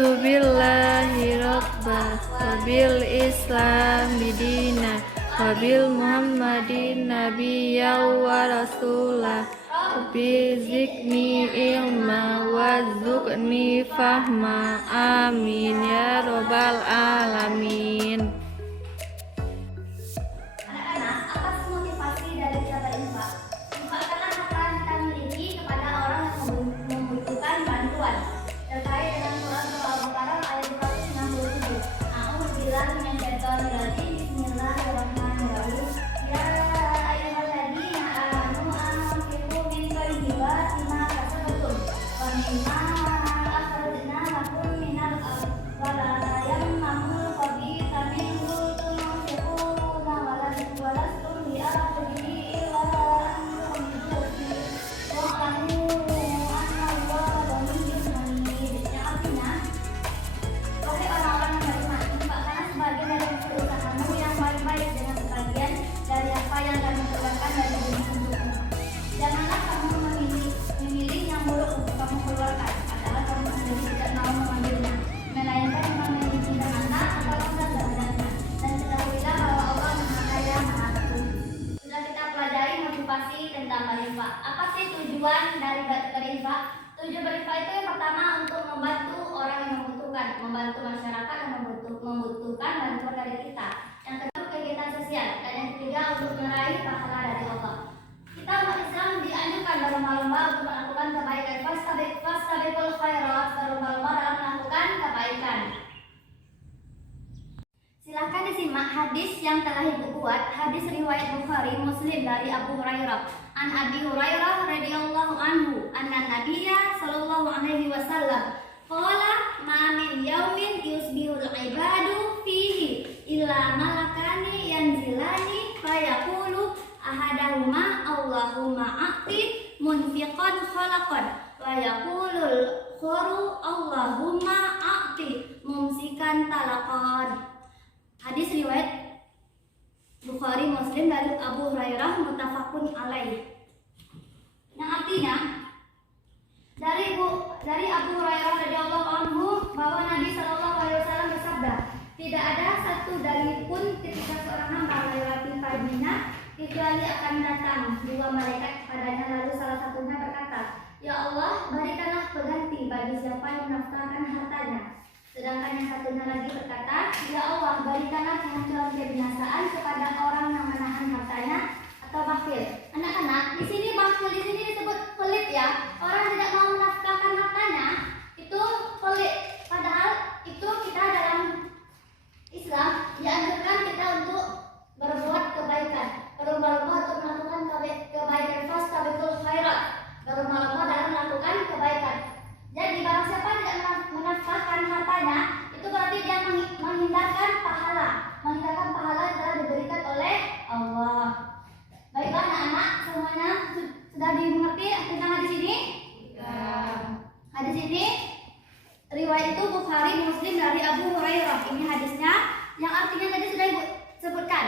Raditu billahi rabba wa bil islami dina wa bil muhammadin nabiyya wa rasulah Rabbi zidni ilma wa zukni fahma amin ya robbal alamin. Anak-anak, apa sih motivasi dari kita berinfak? Infakkanlah harta yang kita miliki kepada orang yang membutuhkan bantuan. Terkait dengan Quran Surah Al-Baqarah ayat 267. A'udzubillahi minasyaitonir rajim. Bismillahirrahmanirrahim. Ya ayyuhalladzina amanu anfiqu min thayyibati ma kasabtum wa mimma akhrajna lakum minal ardh wa la tayammamul khabitha minhu tunfiquna wa lastum bi'akhidhihi illa an tu'minu wa'lamu anna Allaha ghaniyyun hamid. Yang artinya, wahai orang-orang yang beriman, infakkanlah sebagian dari hasil usahamu yang baik-baik dengan sebagian dari apa yang kamu keluarkan dari bumi untukmu. Janganlah kamu memilih yang buruk untuk kamu keluarkan, padahal kamu sendiri tidak mau mengambilnya, melainkan memang memiliki harta atau dasar derajatnya. Dan ketahuilah bahwa Allah Maha Kaya Maha Agung. Sudah kita pelajari motivasi tentang berinfak. Apa sih tujuan dari berinfak? Tujuan berinfak itu yang pertama untuk membantu orang yang membutuhkan, membantu masyarakat yang membutuhkan bantuan dari kita. Yang kedua, kegiatan sosial. Dan yang ketiga, untuk meraih pahala dari Allah. Kita umat Islam dianjurkan berlomba-lomba untuk melakukan kebaikan. Fastabiqul khairat, berlomba-lomba dalam melakukan kebaikan. Silakan disimak hadis yang telah ibu buat. Hadis riwayat Bukhari Muslim dari Abu Hurairah. An Abi Hurairah radhiyallahu anhu anna Nabiyya sallallahu alaihi wasallam qala ma min yaumin yusbihul ibadu fihi illa malakani yanzilani fayaqulu ahadahuma Allahumma a'ti munfiqan khalaqan wa yaqulul khuru Allahumma a'ti mumsikan talaqan. Hadis riwayat Bukhari Muslim dari Abu Hurairah muttafaqun alaih. Yang artinya dari Abu Hurairah radhiyallahu anhu bahwa Nabi sallallahu alaihi wasallam bersabda, tidak ada satu dalil pun ketika seorang hamba melewati paginya kecuali akan datang dua malaikat kepadanya, lalu salah satunya berkata, ya Allah, berikanlah pengganti bagi siapa yang menafkahkan hartanya. Sedangkan yang satunya lagi berkata, ya Allah, berikanlah kehancuran kebinasaan kepada orang yang menahan hartanya atau bakhil. Anak-anak, di sini bakhil di sini disebut pelit ya. Orang tidak mau menafkahkan hartanya itu pelit. Padahal itu kita dalam Islam dianjurkan kita untuk berbuat kebaikan, berlomba-lomba untuk melakukan kebaikan. Fastabiqul khairat, berlomba-lomba dalam melakukan kebaikan. Jadi barang siapa tidak menafkahkan hartanya, itu berarti dia menghindarkan pahala yang telah diberikan oleh Allah. Baiklah anak-anak, semuanya sudah dimengerti tentang hadis ini? Ya. Hadis ini riwayat itu Bukhari Muslim dari Abu Hurairah. Ini hadisnya yang artinya tadi sudah Ibu sebutkan.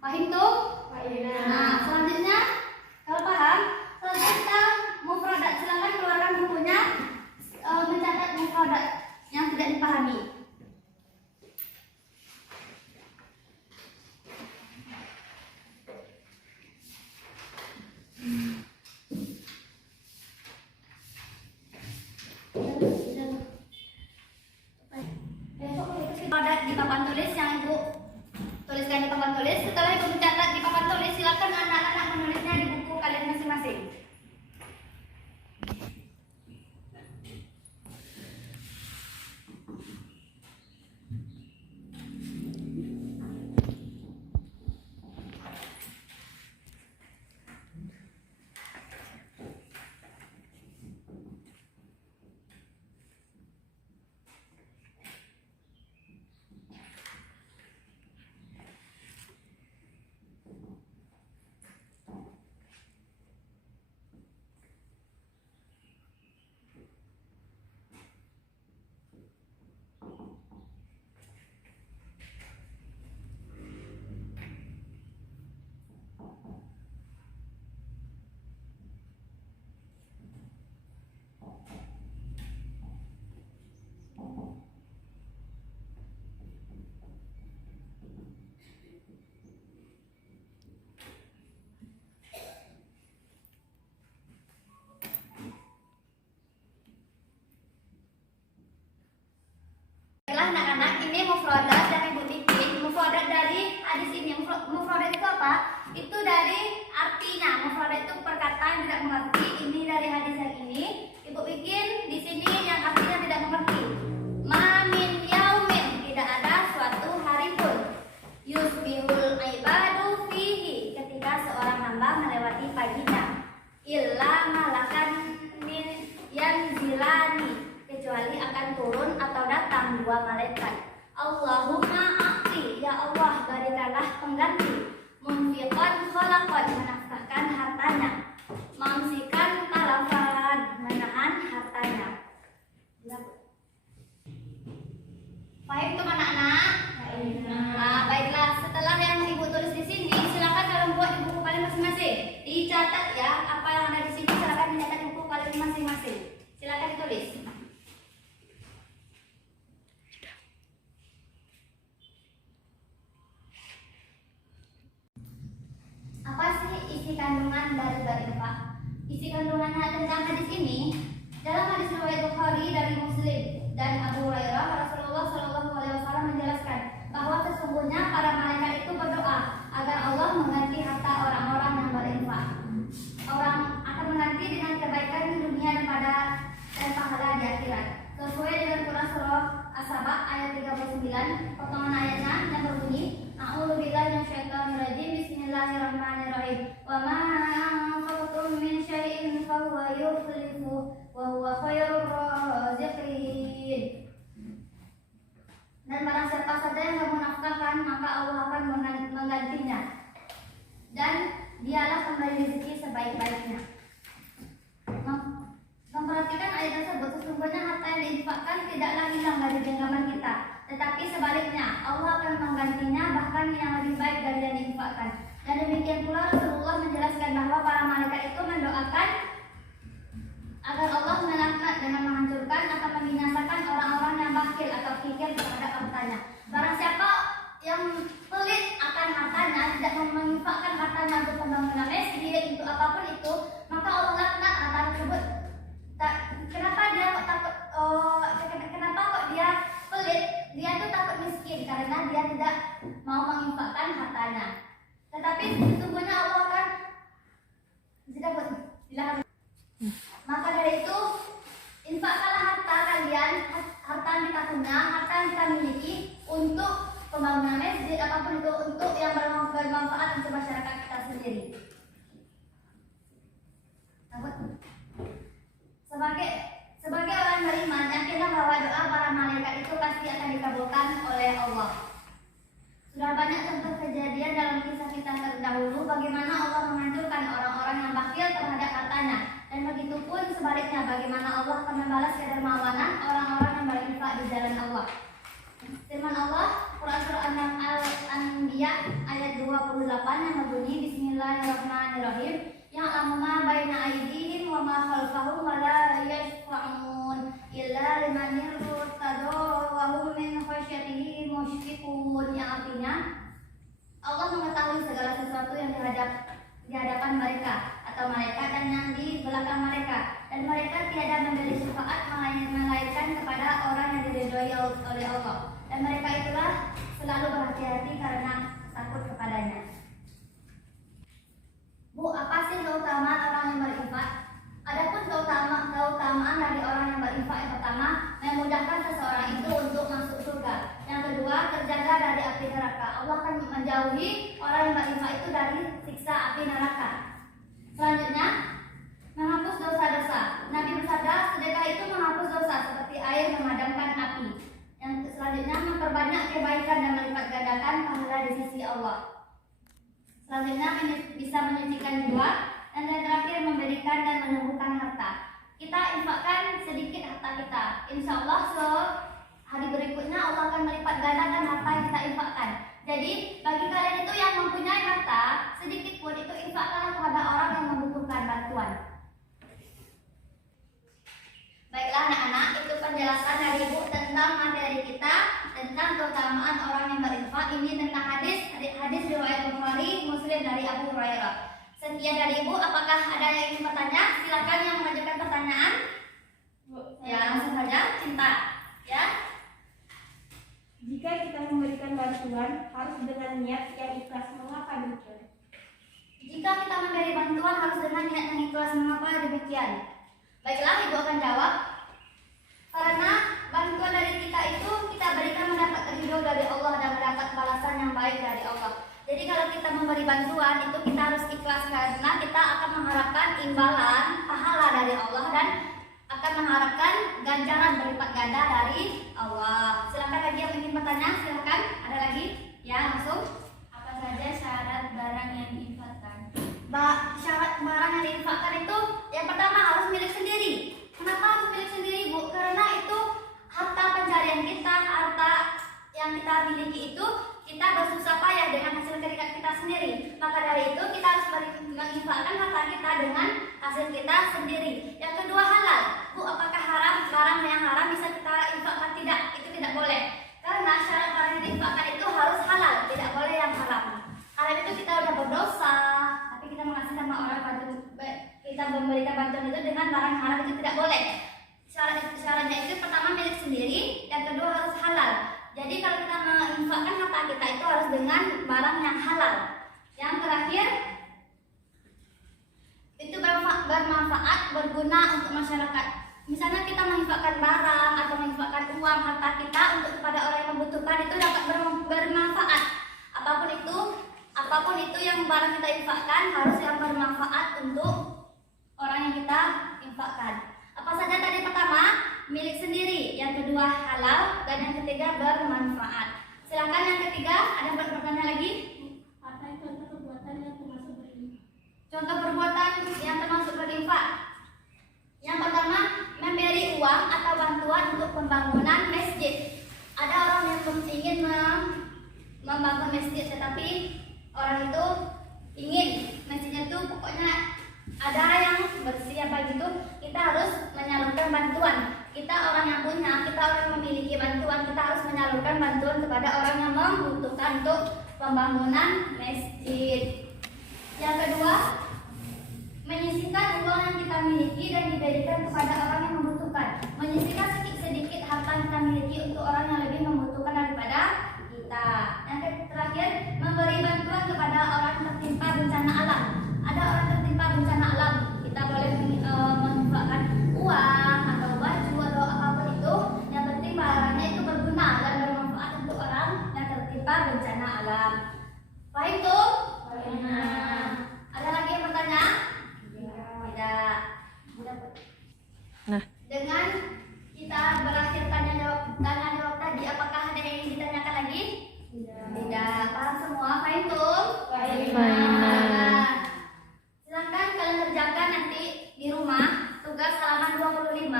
Paham tuh? Nah, selanjutnya kalau paham, selanjutnya kita mufradat. Silakan keluarkan bukunya, mencatat mufradat yang tidak dipahami. Mufradat di papan tulis yang Ibu tuliskan di papan tulis. Setelah Ibu mencatat di papan tulis, silakan anak-anak menulisnya di buku kalian masing-masing. Mufradat itu apa? Itu dari artinya. Mufradat itu perkataan tidak mengerti. Ini dari hadis yang ini. Ibu bikin di sini yang artinya tidak mengerti. Ma min yaumin, tidak ada suatu hari pun. Yusbihul ibadu fihi, ketika seorang hamba melewati paginya. Illa malakan min yanzilani, kecuali akan turun atau datang dua malaikat. Allahumma a'ti, ya Allah berikanlah pengganti. Munfiqan khalaqan, menafkahkan hartanya. Mamsikan talafan, menahan hartanya. Baik itu anak-anak. Baiklah, setelah yang ibu tulis di sini, silakan kalian buat di buku kalian masing-masing. Dicatat ya, apa yang ada di sini silakan dicatat di buku kalian masing-masing. Silakan ditulis. Apa sih isi kandungan dari berinfak? Isi kandungannya tentang hadis ini, dalam hadis riwayat Bukhari dari Muslim dan Abu Hurairah, Rasulullah SAW menjelaskan bahwa sesungguhnya para malaikat itu berdoa agar Allah mengganti harta orang-orang yang berinfak. Orang akan mengganti dengan kebaikan di dunia dan pahala di akhirat. Sesuai dengan Quran surah As-Saba ayat 39, potongan ayatnya yang berbunyi, A'udzubillahi minasyaitonir rajim, bismillahirrahmanirrahim. Wa ma anfaqtum min syai'in fahuwa yukhlifu wa huwa khairur raziqin. Dan barang siapa saja yang kamu nafkahkan, maka Allah akan menggantinya. Dan dialah pemberi rezeki sebaik-baiknya. Memperhatikan ayat tersebut, sesungguhnya harta yang diinfakkan tidaklah hilang dari genggaman kita, tetapi sebaliknya Allah akan menggantinya bahkan yang lebih baik dari yang diinfakkan. Dan demikian pula Rasulullah menjelaskan bahwa para malaikat itu mendoakan agar Allah melaknat dengan menghancurkan atau membinasakan orang-orang yang bakhil atau kikir terhadap hartanya. Barang siapa yang pelit akan hartanya, tidak menginfakkan hartanya untuk pembangunan masjid, untuk apapun itu, maka Allah laknat harta tersebut. Kenapa dia kok takut? Kenapa kok dia pelit? Dia tuh takut miskin karena dia tidak mau menginfakkan hartanya. Tetapi sesungguhnya Allah akan dilarang. Maka dari itu, infakkanlah harta kalian, harta yang kita punya, harta yang kita miliki untuk pembangunan masjid, apapun itu, untuk yang bermanfaat untuk masyarakat kita sendiri. Sebagai orang beriman, yakinlah bahwa doa para malaikat itu pasti akan dikabulkan oleh Allah. Sudah banyak contoh kejadian dalam kisah kita terdahulu bagaimana Allah menghancurkan orang-orang yang bakhil terhadap hartanya. Dan begitu pun sebaliknya, bagaimana Allah akan membalas kedermawanan orang-orang yang berinfak di jalan Allah. Firman Allah, Quran surah Al-Anbiya ayat 28 yang berbunyi, Bismillahirrahmanirrahim. Ya'lamu ma baina aydihim wa ma khalfahum wa la yashfa'un illa liman irtada wa hum min khasyatihi mushfiqun. Yang artinya, Allah mengetahui segala sesuatu yang di hadapan mereka atau malaikat dan yang di belakang mereka, dan mereka tiada memberi syafaat melainkan kepada orang yang diridhoi oleh Allah, dan mereka itulah selalu berhati-hati karena takut kepadanya. Bu, apa sih keutamaan orang yang berinfak? Adapun keutamaan dari orang yang berinfak, yang pertama, memudahkan seseorang itu untuk masuk surga. Yang kedua, terjaga dari api neraka. Allah akan menjauhi orang yang berinfak itu dari siksa api neraka. Selanjutnya, menghapus dosa-dosa. Nabi bersabda, sedekah itu menghapus dosa seperti air memadamkan api. Yang selanjutnya, memperbanyak kebaikan dan melipat gandakan pahala di sisi Allah. Selanjutnya, bisa menyucikan jiwa. Dan yang terakhir, memberikan dan menumbuhkan harta. Kita infakkan sedikit harta kita. Insya Allah hari berikutnya Allah akan melipat gandakan harta yang kita infakkan. Jadi bagi kalian itu yang mempunyai harta sedikit pun, itu infakkanlah kepada orang yang membutuhkan bantuan. Baiklah anak-anak, itu penjelasan dari Ibu tentang materi kita tentang keutamaan orang yang berinfak. Ini tentang hadis riwayat Bukhari, Muslim dari Abu Hurairah. Sekian dari Ibu. Apakah ada yang ingin bertanya? Silakan yang mengajukan pertanyaan. Ya, langsung saja. Cinta, ya. Jika kita memberikan bantuan, harus dengan niat yang ikhlas. Mengapa demikian? Jika kita memberi bantuan, harus dengan niat yang ikhlas. Mengapa demikian? Baiklah, Ibu akan jawab. Karena bantuan dari kita itu kita berikan mendapat ridho dari Allah dan mendapat balasan yang baik dari Allah. Jadi kalau kita memberi bantuan itu kita harus ikhlas karena kita akan mengharapkan imbalan pahala dari Allah dan akan mengharapkan ganjaran berlipat ganda dari Allah. Silakan lagi yang ingin bertanya, silakan. Ada lagi? Ya, langsung. Apa saja syarat barang yang diinfakkan? Syarat barang yang diinfakkan itu yang pertama harus milik sendiri. Kenapa harus milik sendiri, Bu? Karena itu harta pencarian kita, harta yang kita miliki itu kita bersusah payah dengan hasil keringat kita sendiri. Maka dari itu kita harus menginfakkan harta kita dengan hasil kita sendiri. Yang kedua, halal. Bu, apakah haram? Barang yang haram bisa kita infakkan? Tidak, itu tidak boleh. Karena syarat barang yang diinfakkan itu harus halal, tidak boleh yang haram. Haram itu kita udah berdosa, tapi kita mengasih sama orang bantu, kita memberikan bantuan itu dengan barang haram itu tidak boleh. Syaratnya itu pertama milik sendiri, yang kedua harus halal. Jadi kalau kita menginfakkan harta kita itu harus dengan barang yang halal. Yang terakhir itu bermanfaat, berguna untuk masyarakat. Misalnya kita menginfakkan barang atau menginfakkan uang harta kita untuk kepada orang yang membutuhkan, itu dapat bermanfaat. Apapun itu yang barang kita infakkan harus yang bermanfaat untuk orang yang kita infakkan. Apa saja tadi? Pertama, milik sendiri, yang kedua halal, dan yang ketiga bermanfaat. Silakan yang ketiga, ada yang bertanya lagi? Apa contoh perbuatan yang termasuk berinfak? Contoh perbuatan yang termasuk berinfak. Yang pertama, memberi uang atau bantuan untuk pembangunan masjid. Ada orang yang ingin membangun masjid, tetapi orang itu ingin masjidnya itu pokoknya ada yang bersih apa gitu, kita harus menyalurkan bantuan. Kita orang yang punya, kita orang yang memiliki bantuan, kita harus menyalurkan bantuan kepada orang yang membutuhkan untuk pembangunan masjid. Yang kedua, menyisihkan uang yang kita miliki dan diberikan kepada orang yang membutuhkan. Menyisihkan sedikit harta yang kita miliki untuk orang yang lebih membutuhkan daripada kita. Yang terakhir, memberi bantuan kepada orang tertimpa bencana alam. Ada orang tertimpa bencana alam, kita boleh menginfakkan uang atau baju atau apapun itu. Yang penting barangnya itu berguna dan bermanfaat untuk orang yang tertimpa bencana alam. Paham tuh? Ada lagi yang bertanya? Tidak. Nah, Dengan kita berakhir tanya jawab tadi, apakah ada yang ingin ditanyakan lagi? Tidak. Paham semua? Paham tuh? Silakan kalian kerjakan nanti di rumah tugas halaman 25.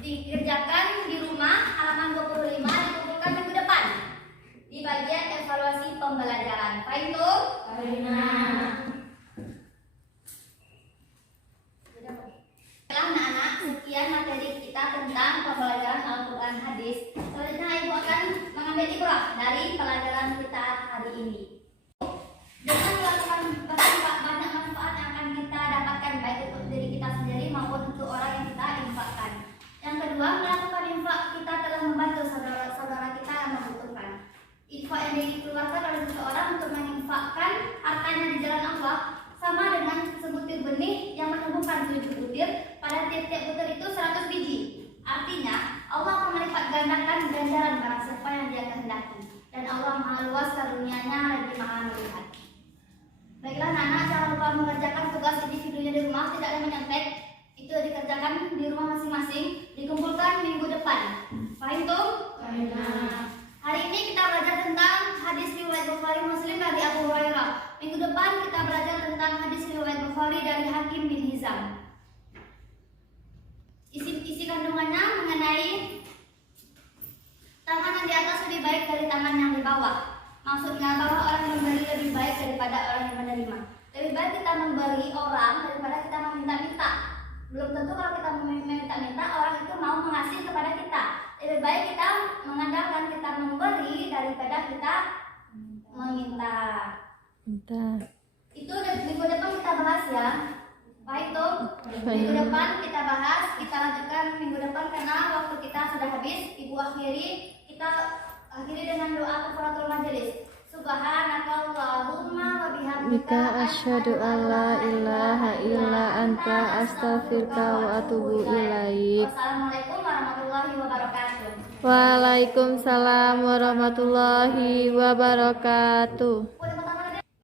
Dikerjakan di rumah halaman 25, dikumpulkan minggu depan di bagian evaluasi pembelajaran. Paham tuh? Anak-anak, sekian materi kita tentang pembelajaran Al-Quran hadis. Selanjutnya Ibu akan mengambil ibrah dari pelajaran kita hari ini. Dengan melakukan banyak manfaat yang akan kita dapatkan baik untuk diri kita sendiri maupun untuk orang yang kita infakkan. Yang kedua, melakukan infak kita telah membantu saudara-saudara kita yang membutuhkan. Infak yang dikeluarkan oleh seseorang untuk menginfakkan hartanya di jalan Allah sama dengan sebutir benih yang menumbuhkan 7 butir, pada tiap-tiap butir itu 100 biji. Artinya Allah akan melipat gandakan ganjaran barang siapa yang Dia kehendaki, dan Allah Maha Luas karunia-Nya lagi Maha melihat. Baiklah anak-anak, jangan lupa mengerjakan tugas individunya di rumah, tidak ada menyontek. Itu dikerjakan di rumah masing-masing, dikumpulkan minggu depan. Paham tuh? Hari ini kita belajar tentang hadis riwayat Bukhari Muslim dari Abu Hurairah. Minggu depan kita belajar tentang hadis riwayat Bukhari dari Hakim bin Hizam. Isi kandungannya mengenai tangan yang di atas lebih baik dari tangan yang di bawah. Maksudnya bahwa orang yang memberi lebih baik daripada orang yang menerima. Lebih baik kita memberi orang daripada kita meminta-minta. Belum tentu kalau kita meminta-minta orang itu mau mengasih kepada kita. Lebih baik kita mengandalkan kita memberi daripada kita meminta. Itu minggu depan kita bahas ya. Fahim? Minggu depan kita bahas, kita lanjutkan minggu depan karena waktu kita sudah habis. Ibu kita akhiri dengan doa kafaratul majelis. Subhanakallahumma wa bihamdika asyhadu an la ilaha illa anta astaghfiruka wa atubu ilaik. Wassalamualaikum warahmatullahi wabarakatuh. Waalaikumsalam warahmatullahi wabarakatuh. Tepuk tangan